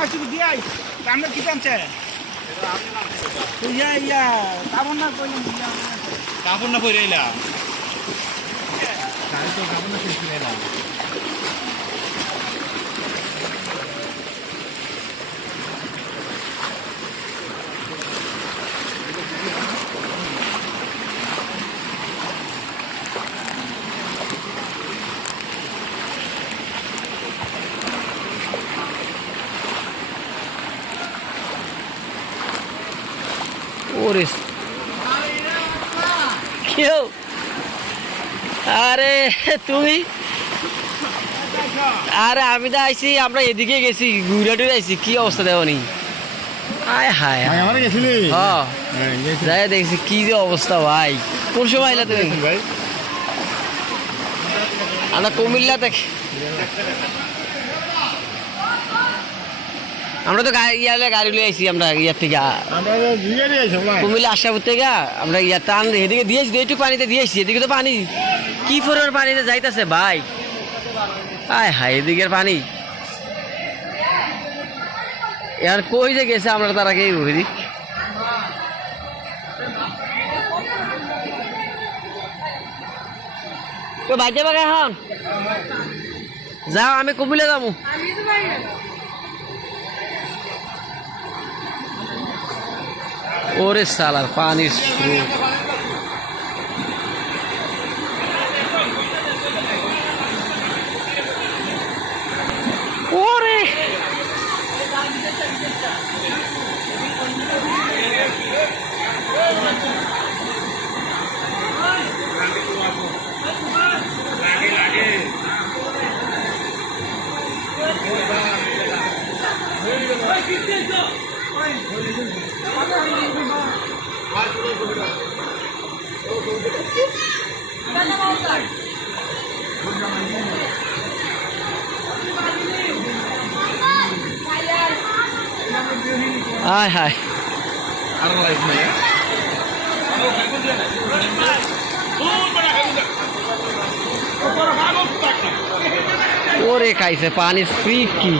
মাছ দিয়াই আমরা কি টানছে ইয়া ইয়া কাবন না কইলাম কাপড় না পরে এলা ওরে কেউ আরে তুমি আরে আমি তো আইছি আমরা এদিকে গেছি ঘুরে টুরে আইছি কি অবস্থা দেওনি আয় হায় আমার গেছিলি হ্যাঁ যাই দেখছি কি যে অবস্থা ভাই কোন সময় আইলা তুমি ভাই আমরা কুমিল্লা থেকে আমরা তো গাড়ি লিয়ে আইছি আমরা ইয়ার থেকে আমরা জিগারি আইছো ভাই কুমিল্লা আশাপুর থেকে আমরা ইয়ার টান এদিকে দিয়েছি একটু পানিতে দিয়েছি এদিকে তো পানি কি পরিমাণ পানিতে যাইতেছে ভাই আয় হায় এদিকের পানি এখন কই যে গেছে আমরা তার আগে বুঝি তো বাইতে বাগে এখন যাও আমি কুমিল্লা যাবো ওরে সালার পানির স্রোত ওরে হায় হায় আর লাইফ নাই ওরে খাইছে পানি ফ্রি কি